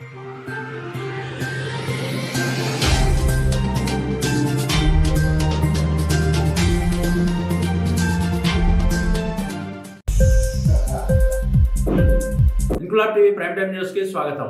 Inquilab TV prime time news కి స్వాగతం.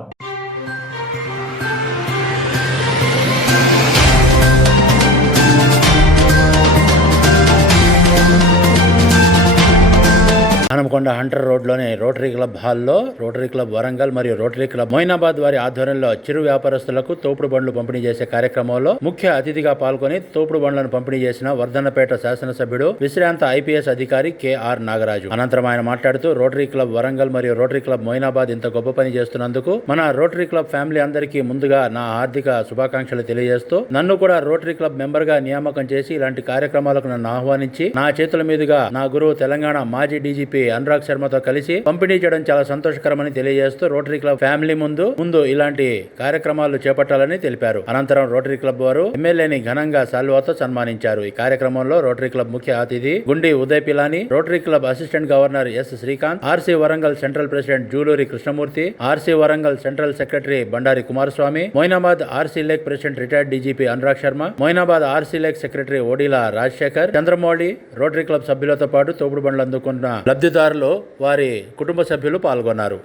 Hanumakonda Hunter రోడ్లోని రోటరీ క్లబ్ హాల్లో రోటరీ క్లబ్ వరంగల్ మరియు రోటరీ క్లబ్ మొయినాబాద్ వారి ఆధ్వర్యంలో చిరు వ్యాపారస్తులకు తోపుడు బండ్లు పంపిణీ చేసే కార్యక్రమంలో ముఖ్య అతిథిగా పాల్గొని తోపుడు బండ్లను పంపిణీ చేసిన వర్ధన్నపేట శాసనసభ్యుడు విశ్రాంత ఐపీఎస్ అధికారి కెఆర్ నాగరాజు. అనంతరం ఆయన మాట్లాడుతూ రోటరీ క్లబ్ వరంగల్ మరియు రోటరీ క్లబ్ మొయినాబాద్ ఇంత గొప్ప పని చేస్తున్నందుకు మన రోటరీ క్లబ్ ఫ్యామిలీ అందరికీ ముందుగా నా హార్దిక శుభాకాంక్షలు తెలియజేస్తూ నన్ను కూడా రోటరీ క్లబ్ మెంబర్ గా నియామకం చేసి ఇలాంటి కార్యక్రమాలకు నన్ను ఆహ్వానించి నా చేతుల మీదుగా నా గురువు తెలంగాణ మాజీ డీజీపీ అనురాగ్ శర్మతో కలిసి పంపిణీ చేయడం చాలా సంతోషకరమని తెలియజేస్తూ రోటరీ క్లబ్ ఫ్యామిలీ ముందు ఇలాంటి కార్యక్రమాలు చేపట్టాలని తెలిపారు. అనంతరం రోటరీ క్లబ్ వారు ఎమ్మెల్యేని ఘనంగా శాల్వాతో సన్మానించారు. ఈ కార్యక్రమంలో రోటరీ క్లబ్ ముఖ్య అతిథి Gundi Uday Pilani, Rotary club assistant governor S Srikanth, RC Warangal central president Juluri Krishnamurthy, RC Warangal central secretary Bandari Kumaraswamy, Moinabad RC lake president retired DGP Anurag Sharma, Moinabad RC lake secretary Odila Rajasekhar, Chandramouli, Rotary club సభ్యులతో పాటు తోపుడు బండ్లు అందుకున్న లబ్ధిదారులు వారి కుటుంబ సభ్యులు పాల్గొన్నారు.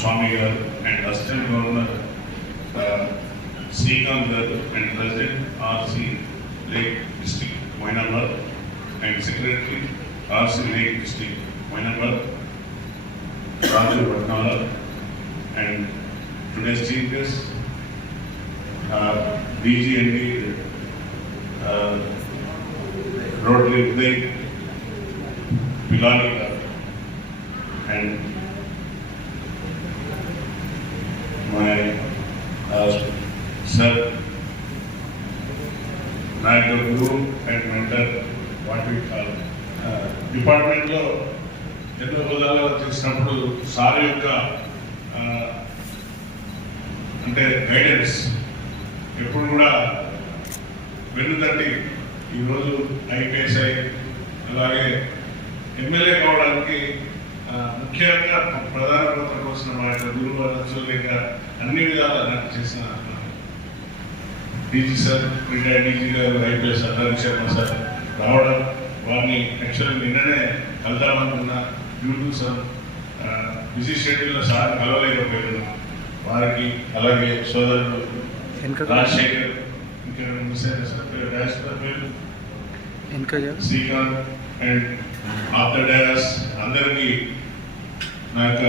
స్వామి గారు అండ్ అసిస్టెంట్ గవర్నర్ శ్రీకాంత్ గారు and president RC lake district Moinabad and secretary RC lake district Moinabad Raju Bhatnala and today's chief guest DGND Rotary Uday Pilani and my sir my guru and mentor what we call department లో ఎన్నో హోదాలో చేసినప్పుడు sir యొక్క అంటే guidance ఎప్పుడు కూడా వెన్నుతట్టి ఈరోజు ఐపీఎస్ఐ అలాగే ఎమ్మెల్యే కావడానికి ముఖ్యంగా ప్రధాన పాత్ర కోసం మా యొక్క గురువు అనొచ్చు లేక అన్ని విధాలా నాకు చేసిన డీజీ సార్ రిటైర్డ్ డీజీ గారు ఐపీఎస్ అనురాగ్ శర్మ సార్ రావడం వారిని యాక్చువల్లీ నిన్ననే కలుద్దామనుకున్న డ్యూటీ సార్ బిజీ షెడ్యూల్లో సార్ కలవలేకపోయారు. వారికి అలాగే సోదరుడు రాజశేఖర్ ఇంకా శ్రీకాంత్ అండ్ ఆఫ్టర్ డయాస్ అందరికీ నా యొక్క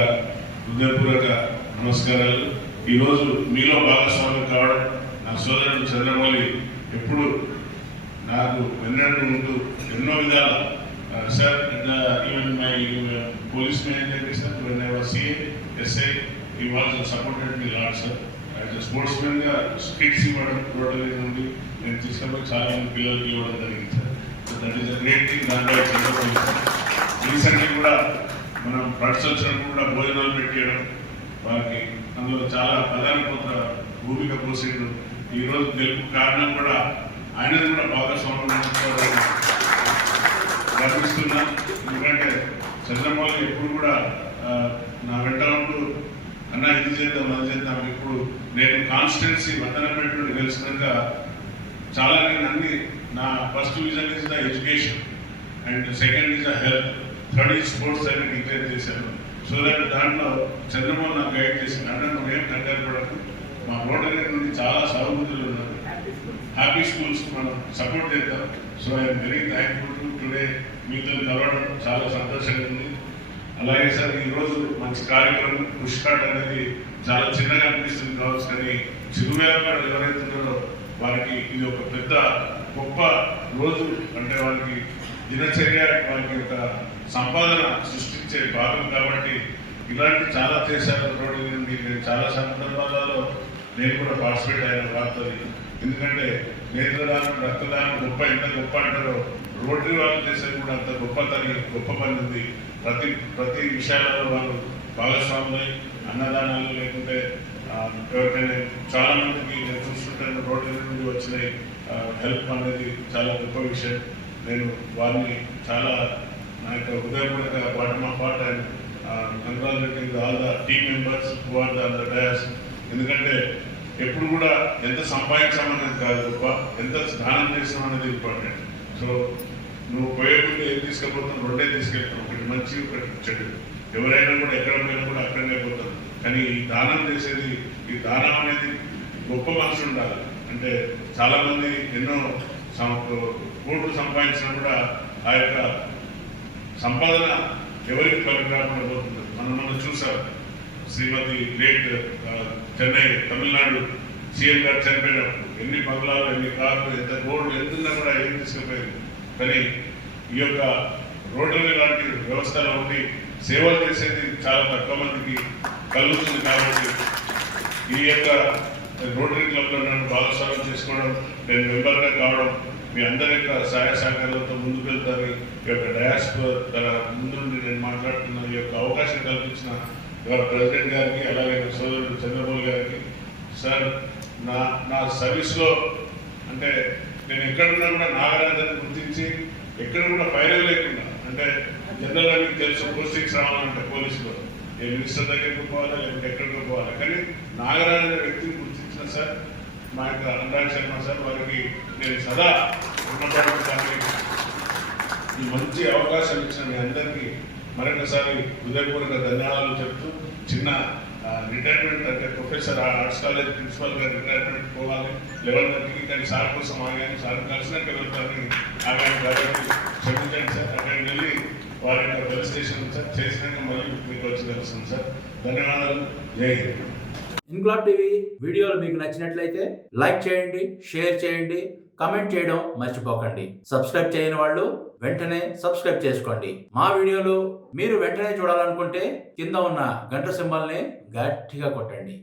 హృదయపూర్వక నమస్కారాలు. ఈరోజు మీలో భాగస్వామ్యం కావడం నా సోదరుడు చంద్రమౌళి ఎప్పుడు నాకు వెన్నట్టు ఉంటూ ఎన్నో విధాల sir even my police manager sir when I was CA SI he was supported me lot sir as a sportsman గా స్కిట్స్ ఇవ్వడం రోడ్ల నుండి నేను తీసుకుపోయి చాలా మంది పిల్లలకి ఇవ్వడం జరిగింది sir. So that is a great thing. దాంట్లో రీసెంట్లీ కూడా మనం ఫ్లడ్స్ వచ్చినప్పుడు కూడా భోజనాలు పెట్టేయడం వారికి అందులో చాలా ప్రధాన భూమిక పోసేడు. ఈరోజు గెలుపు కారణం కూడా ఆయనది కూడా భాగస్వామ్యం గర్విస్తున్నా. ఎందుకంటే చంద్రమౌళి ఎప్పుడు కూడా నా వెంట ఉంటూ అన్నా ఇది చేద్దాం అది చేద్దాం. ఇప్పుడు నేను కాన్స్టిట్యున్సీ వర్ధన్నపేట నుండి గెలిచినాక చాలా నేను అన్ని నా first vision is the education and second is the health, third is sports అని డిక్లేర్ చేశాను. సో దట్ దాంట్లో చంద్రమోహన్ నాకు గైడ్ చేసింది. అంటే నువ్వేం కంగారు పడకు, మా రోటరీ నుండి చాలా సహబుద్ధులు ఉన్నారు, హ్యాపీ స్కూల్స్ మనం సపోర్ట్ చేద్దాం. So I'm very thankful to today మీతో కలవడం చాలా సంతోషంగా ఉంది. అలాగే సార్ ఈరోజు మంచి కార్యక్రమం పుష్కాట్ అనేది చాలా చిన్నగా అనిపిస్తుంది కావచ్చు, కానీ చిరు వ్యాపారులు ఎవరైతే ఉన్నారో వారికి ఇది ఒక పెద్ద గొప్ప రోజు. అంటే వారికి దినచర్య వారికి ఒక సంపాదన సృష్టించే భాగం కాబట్టి ఇలాంటి చాలా చేశారు రోడ్డు నుండి. నేను చాలా సందర్భాలలో నేను కూడా పార్టిసిపేట్ అయిన వార్తది. ఎందుకంటే నేత్రదానం రక్తదానం ఎంత గొప్ప అంటారో రోటరీ వాళ్ళు చేసేది కూడా అంత గొప్ప పని ఉంది. ప్రతి విషయాలలో వాళ్ళు భాగస్వాములై అన్నదానాలు లేకుంటే ఎవరికైనా చాలా మందికి నేను చూస్తుంటాను రోడ్ల నుండి వచ్చిన హెల్ప్ అనేది చాలా గొప్ప విషయం. నేను వారిని చాలా నా యొక్క హృదయపూర్వక bottom of heart and congratulating all the team members who are the dais. ఎందుకంటే ఎప్పుడు కూడా ఎంత సంపాదించామనేది కాదు గొప్ప, ఎంత దానం చేసాం అనేది ఇంపార్టెంట్. సో నువ్వు పోయే ముందు ఏం తీసుకెళ్ళిపోతావు, రెండే తీసుకెళ్తావు, ఒకటి మంచి ఒకటి చెడు. ఎవరైనా కూడా ఎక్కడ పోయినా కూడా అక్కడనే పోతారు. కానీ ఈ దానం చేసేది, ఈ దానం అనేది గొప్ప మనసు ఉండాలి. అంటే చాలా మంది ఎన్నో కోట్లు సంపాదించినా కూడా ఆ యొక్క సంపాదన ఎవరికి పనికి రాకుండా పోతుంది. మనం చూసాం శ్రీమతి గ్రేట్ చెన్నై తమిళనాడు సీఎం గారు చనిపోయినప్పుడు ఎన్ని బంగ్లాలు, ఎన్ని కార్లు, ఎంత గోల్డ్ ఎంతున్నా కూడా ఏం తీసుకుపోయింది. కానీ ఈ యొక్క రోడ్డు లాంటి వ్యవస్థలో ఉండి సేవలు చేసేది చాలా తక్కువ మందికి కలుగుతుంది. కాబట్టి ఈ యొక్క రోటరీ క్లబ్లో నన్ను భాగస్వామ్యం చేసుకోవడం, నేను మెంబర్గా కావడం, మీ అందరి యొక్క సహాయ సహకారాలతో ముందుకు వెళ్తారని ఈ యొక్క డయాస్పో తన ముందుండి నేను మాట్లాడుతున్న ఈ యొక్క అవకాశం కల్పించిన ప్రెసిడెంట్ గారికి, అలాగే నా సోదరుడు చంద్రబాబు గారికి. సార్, నా సర్వీస్లో అంటే నేను ఎక్కడున్నా కూడా నాగరాజాన్ని గుర్తించి ఎక్కడ కూడా ఫైర్ లేకుండా, అంటే జనరల్గా మీకు తెలుసు పోస్టింగ్స్ రావాలంటే పోలీసులో ఏ మినిస్టర్ దగ్గరికి పోవాలా లేకపోతే ఎక్కడికి పోవాలి. కానీ నాగరాజు అనే వ్యక్తిని గుర్తించిన సార్ మా యొక్క అనురాగ్ శర్మ సార్, వారికి నేను సదా రుణపడుతున్నాను. ఈ మంచి అవకాశం ఇచ్చిన మీ అందరికీ మరొకసారి హృదయపూర్వక ధన్యవాదాలు చెప్తూ, చిన్న రిటైర్మెంట్ అంటే ప్రొఫెసర్ ఆర్ట్స్ కాలేజ్ ప్రిన్సిపల్ గారు రిటైర్మెంట్ పోవాలి 11:30కి, కానీ సార్ కోసం ఆగాను. సార్ కలిసినాక వెళ్తానని ఆగాను కాబట్టి క్షమించండి సార్. అక్కడికి వెళ్ళి వారి యొక్క ఫెలిసిటేషన్ సార్ చేసినాక మళ్ళీ మీకు వచ్చి కలుస్తాను సార్. ధన్యవాదాలు. జై హింద్. ఇన్క్లాబ్ టీవీ వీడియోలు మీకు నచ్చినట్లయితే లైక్ చేయండి, షేర్ చేయండి, కమెంట్ చేయడం మర్చిపోకండి. సబ్స్క్రైబ్ చేయని వాళ్ళు వెంటనే సబ్స్క్రైబ్ చేసుకోండి. మా వీడియోలు మీరు వెంటనే చూడాలనుకుంటే కింద ఉన్న గంట సింబల్ని గట్టిగా కొట్టండి.